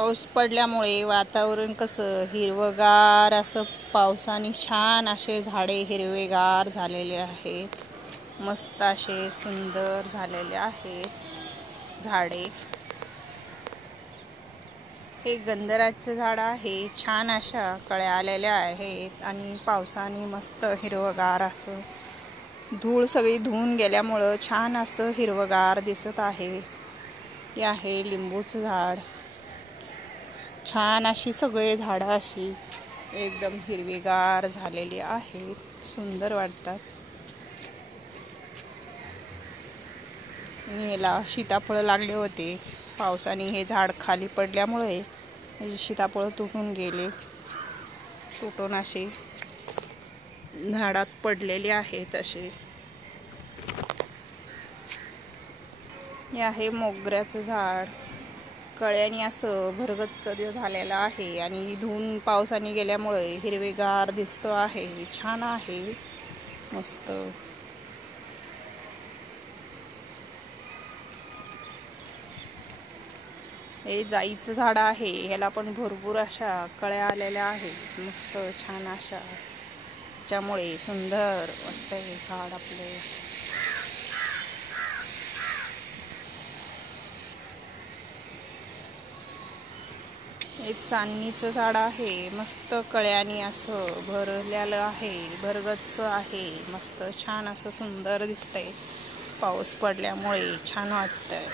पाऊस पडल्यामुळे वातावरण कसं हिरवगार असं पावसाने छान असे झाडे हिरवेगार झालेले आहेत. मस्त असे सुंदर झालेले आहेत झाडे. हे गंधराचं झाड आहे. छान अशा कळ्या आलेल्या आहेत आणि पावसाने मस्त हिरवगार असं धूळ सगळी धुवून गेल्यामुळं छान असं हिरवगार दिसत आहे. हे आहे लिंबूचं झाड. छान अशी सगळे झाडं अशी एकदम हिरवीगार झालेली आहेत. सुंदर वाटतात. याला सीताफळ लागले होते. पावसाने हे झाड खाली पडल्यामुळे सीताफळ तुटून गेले. तुटून असे झाडात पडलेले आहेत. असे हे आहे मोगऱ्याचं झाड. कळ्यानी असं भरगच्च झालेलं आहे आणि धुवून पावसाने गेल्यामुळे हिरवेगार दिसत आहे. छान आहे मस्त. हे जाईचं झाड आहे. ह्याला पण भरपूर अशा कळ्या आलेल्या आहेत. मस्त छान अशा, त्यामुळे सुंदर वाटतं हे झाड आपले. एक चांदणीचं झाड आहे. मस्त कळ्यानी असं भरलेलं आहे. भरगच्च आहे. मस्त छान असं सुंदर दिसतंय. पाऊस पडल्यामुळे छान वाटतंय.